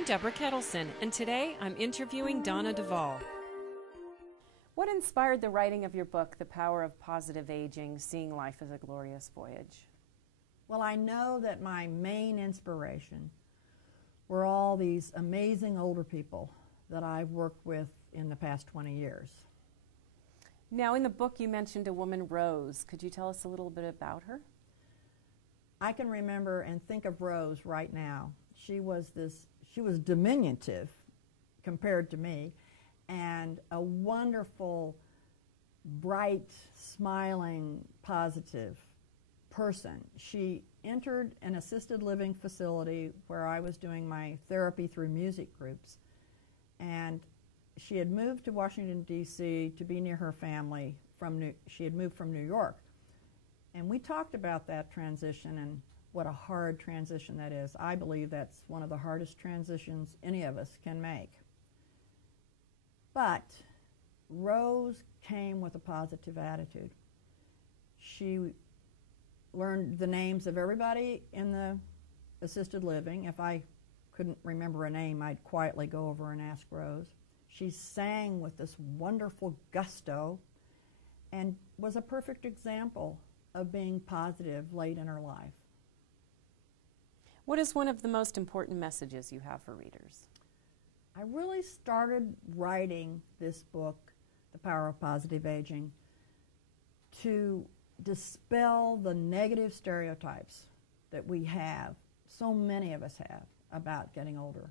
I'm Deborah Kettleson, and today I'm interviewing Donna Devall. What inspired the writing of your book, The Power of Positive Aging, Seeing Life as a Glorious Voyage? Well, I know that my main inspiration were all these amazing older people that I've worked with in the past 20 years. Now, in the book you mentioned a woman, Rose. Could you tell us a little bit about her? I can remember and think of Rose right now. She was diminutive compared to me, and a wonderful, bright, smiling, positive person. She entered an assisted living facility where I was doing my therapy through music groups, and she had moved to Washington, D.C. to be near her family. She had moved from New York. And we talked about that transition and what a hard transition that is. I believe that's one of the hardest transitions any of us can make. But Rose came with a positive attitude. She learned the names of everybody in the assisted living. If I couldn't remember a name, I'd quietly go over and ask Rose. She sang with this wonderful gusto and was a perfect example of being positive late in her life. What is one of the most important messages you have for readers? I really started writing this book, The Power of Positive Aging, to dispel the negative stereotypes that we have, so many of us have, about getting older.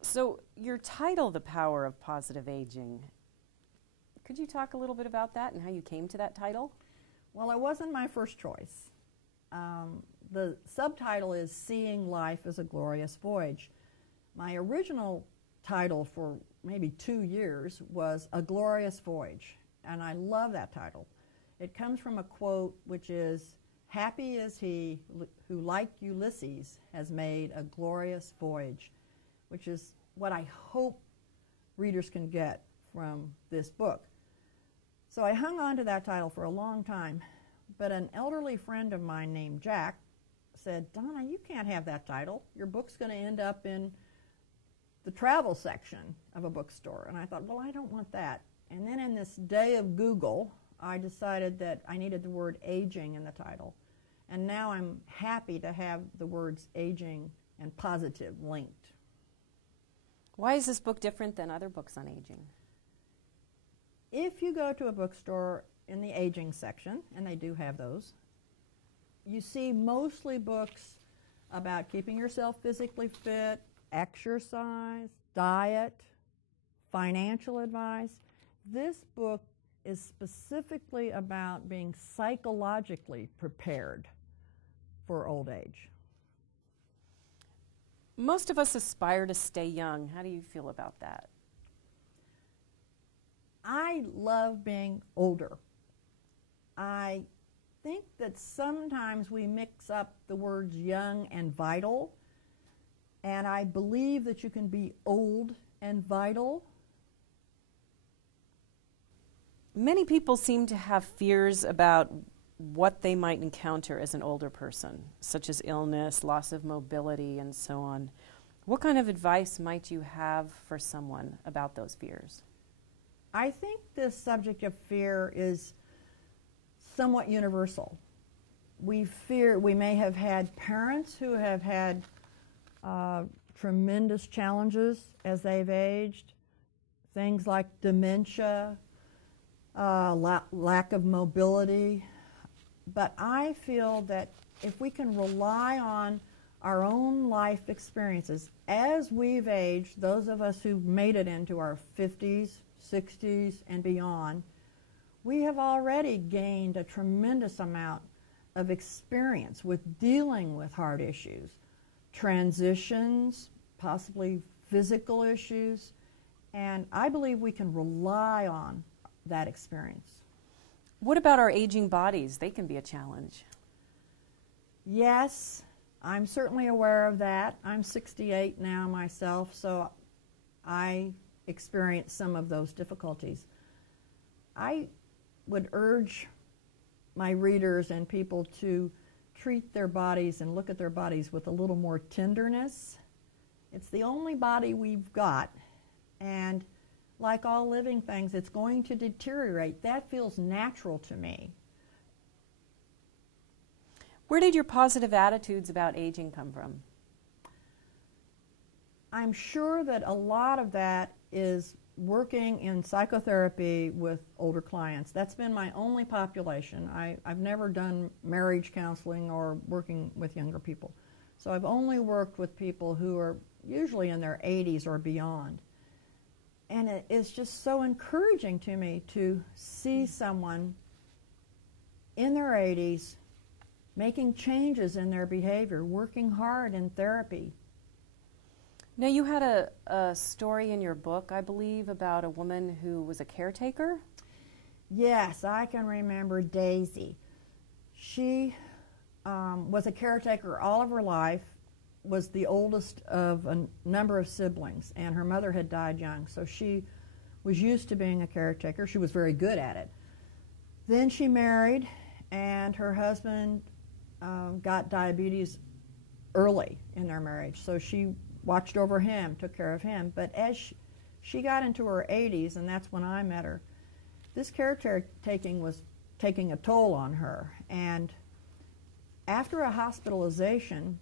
So your title, The Power of Positive Aging, could you talk a little bit about that and how you came to that title? Well, it wasn't my first choice. The subtitle is Seeing Life as a Glorious Voyage. My original title for maybe 2 years was A Glorious Voyage, and I love that title. It comes from a quote which is, "Happy is he who, like Ulysses, has made a glorious voyage," which is what I hope readers can get from this book. So I hung on to that title for a long time, but an elderly friend of mine named Jack said, "Donna, you can't have that title. Your book's going to end up in the travel section of a bookstore." And I thought, well, I don't want that. And then in this day of Google, I decided that I needed the word aging in the title. And now I'm happy to have the words aging and positive linked. Why is this book different than other books on aging? If you go to a bookstore in the aging section, and they do have those, you see mostly books about keeping yourself physically fit, exercise, diet, financial advice. This book is specifically about being psychologically prepared for old age. Most of us aspire to stay young. How do you feel about that? I love being older. I think that sometimes we mix up the words young and vital, and I believe that you can be old and vital. Many people seem to have fears about what they might encounter as an older person, such as illness, loss of mobility, and so on. What kind of advice might you have for someone about those fears? I think this subject of fear is somewhat universal. We may have had parents who have had tremendous challenges as they've aged, things like dementia, lack of mobility. But I feel that if we can rely on our own life experiences as we've aged, those of us who've made it into our 50s, 60s, and beyond, we have already gained a tremendous amount of experience with dealing with hard issues, transitions, possibly physical issues, and I believe we can rely on that experience. What about our aging bodies? They can be a challenge. Yes, I'm certainly aware of that. I'm 68 now myself, so I experience some of those difficulties. I would urge my readers and people to treat their bodies and look at their bodies with a little more tenderness. It's the only body we've got, and like all living things, it's going to deteriorate. That feels natural to me. Where did your positive attitudes about aging come from? I'm sure that a lot of that is working in psychotherapy with older clients. That's been my only population. I've never done marriage counseling or working with younger people. So I've only worked with people who are usually in their 80s or beyond. And it is just so encouraging to me to see someone in their 80s making changes in their behavior, working hard in therapy. Now, you had a story in your book, I believe, about a woman who was a caretaker? Yes, I can remember Daisy. She was a caretaker all of her life, was the oldest of a number of siblings, and her mother had died young, so she was used to being a caretaker. She was very good at it. Then she married, and her husband got diabetes early in their marriage, so she watched over him, took care of him. But as she got into her 80s, and that's when I met her, this caretaking was taking a toll on her. And after a hospitalization,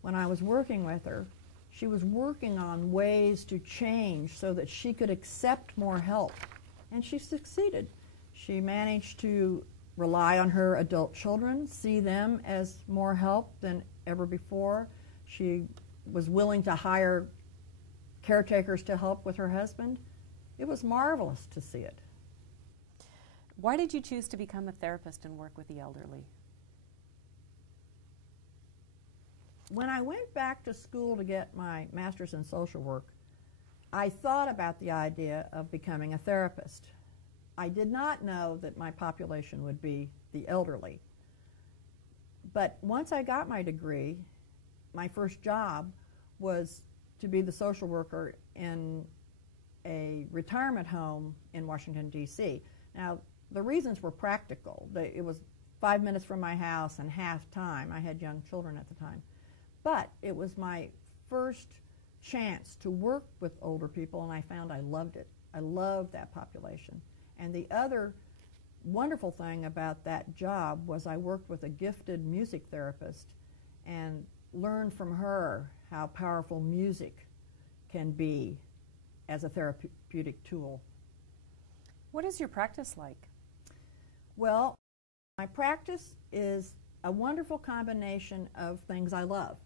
when I was working with her, she was working on ways to change so that she could accept more help. And she succeeded. She managed to rely on her adult children, see them as more help than ever before. She was willing to hire caretakers to help with her husband. It was marvelous to see it. Why did you choose to become a therapist and work with the elderly? When I went back to school to get my master's in social work, I thought about the idea of becoming a therapist. I did not know that my population would be the elderly. But once I got my degree, my first job was to be the social worker in a retirement home in Washington, D.C. Now, the reasons were practical. It was 5 minutes from my house and half time. I had young children at the time. But it was my first chance to work with older people, and I found I loved it. I loved that population. And the other wonderful thing about that job was I worked with a gifted music therapist and learned from her how powerful music can be as a therapeutic tool. What is your practice like? Well, my practice is a wonderful combination of things I love.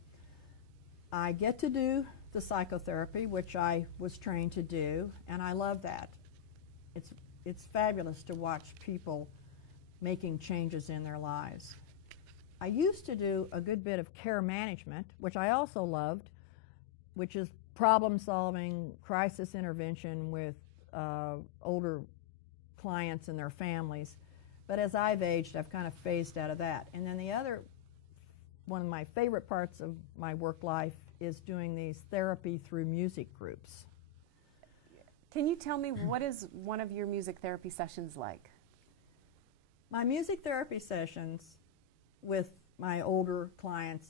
I get to do the psychotherapy, which I was trained to do, and I love that. It's fabulous to watch people making changes in their lives. I used to do a good bit of care management, which I also loved, which is problem solving, crisis intervention with older clients and their families. But as I've aged, I've kind of phased out of that. And then the other, one of my favorite parts of my work life is doing these therapy through music groups. Can you tell me what is one of your music therapy sessions like? My music therapy sessions with my older clients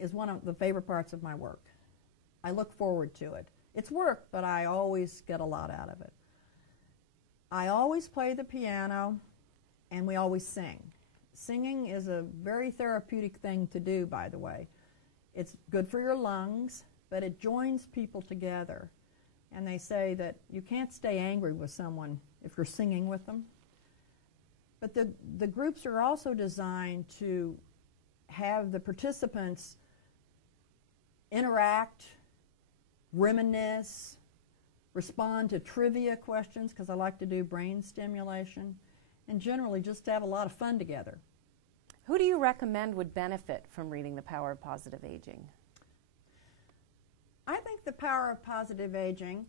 is one of the favorite parts of my work. I look forward to it. It's work, but I always get a lot out of it. I always play the piano, and we always sing. Singing is a very therapeutic thing to do, by the way. It's good for your lungs, but it joins people together. And they say that you can't stay angry with someone if you're singing with them. But the groups are also designed to have the participants interact, reminisce, respond to trivia questions, because I like to do brain stimulation, and generally just to have a lot of fun together. Who do you recommend would benefit from reading The Power of Positive Aging? I think The Power of Positive Aging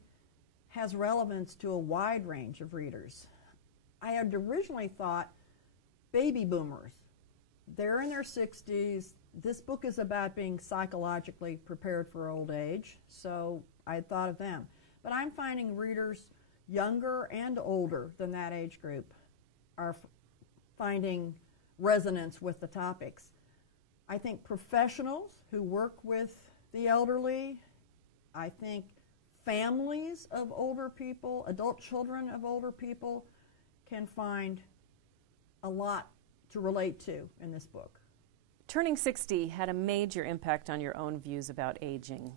has relevance to a wide range of readers. I had originally thought baby boomers. They're in their 60s. This book is about being psychologically prepared for old age, so I had thought of them. But I'm finding readers younger and older than that age group are finding resonance with the topics. I think professionals who work with the elderly, I think families of older people, adult children of older people, can find a lot to relate to in this book. Turning 60 had a major impact on your own views about aging.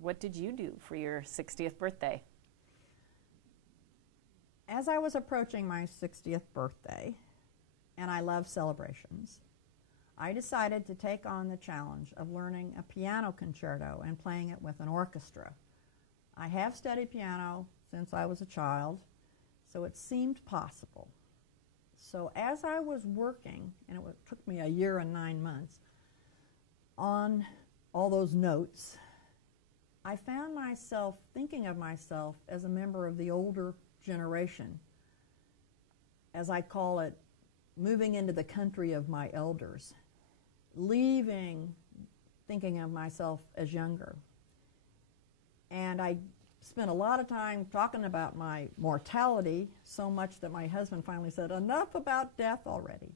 What did you do for your 60th birthday? As I was approaching my 60th birthday, and I love celebrations, I decided to take on the challenge of learning a piano concerto and playing it with an orchestra. I have studied piano since I was a child, so it seemed possible. So as I was working, and it took me a year and 9 months, on all those notes, I found myself thinking of myself as a member of the older generation, as I call it, moving into the country of my elders, leaving thinking of myself as younger. And I spent a lot of time talking about my mortality, so much that my husband finally said, "Enough about death already."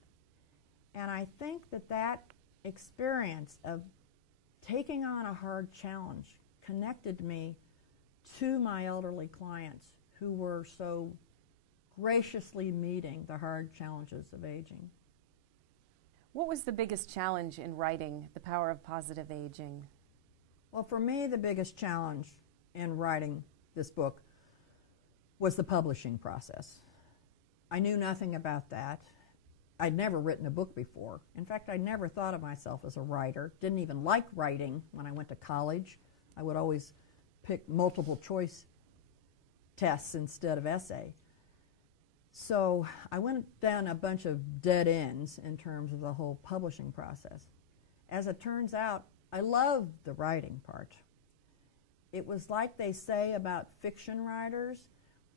And I think that that experience of taking on a hard challenge connected me to my elderly clients who were so graciously meeting the hard challenges of aging. What was the biggest challenge in writing The Power of Positive Aging? Well, for me, the biggest challenge in writing this book was the publishing process. I knew nothing about that. I'd never written a book before. In fact, I never thought of myself as a writer. Didn't even like writing when I went to college. I would always pick multiple choice tests instead of essay. So I went down a bunch of dead ends in terms of the whole publishing process. As it turns out, I loved the writing part. It was like they say about fiction writers,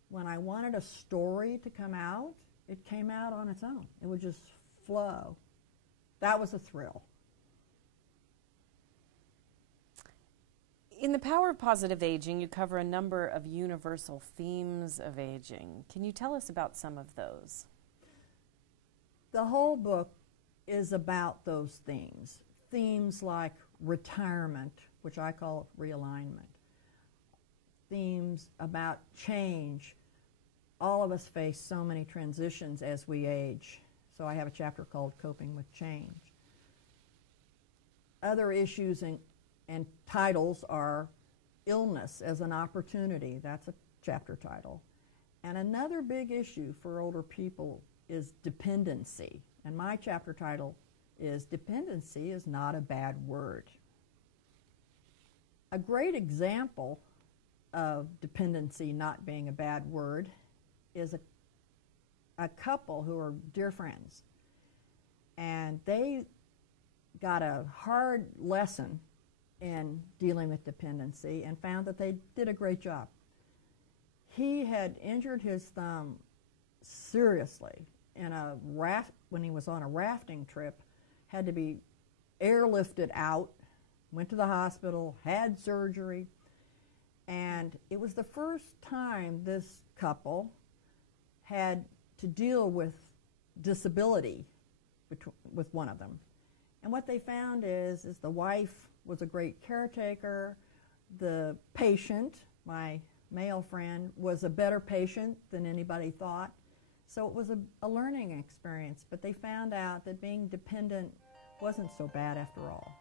when I wanted a story to come out, it came out on its own. It would just flow. That was a thrill. In The Power of Positive Aging, you cover a number of universal themes of aging. Can you tell us about some of those? The whole book is about those themes. Themes like retirement, which I call realignment. Themes about change. All of us face so many transitions as we age. So I have a chapter called Coping with Change. Other issues and titles are illness as an opportunity. That's a chapter title. And another big issue for older people is dependency. And my chapter title is Dependency is Not a Bad Word. A great example of dependency not being a bad word is a couple who are dear friends. And they got a hard lesson in dealing with dependency and found that they did a great job. He had injured his thumb seriously in a when he was on a rafting trip, had to be airlifted out, went to the hospital, had surgery, and it was the first time this couple had to deal with disability with one of them. And what they found is the wife was a great caretaker. The patient, my male friend, was a better patient than anybody thought. So it was a learning experience, but they found out that being dependent wasn't so bad after all.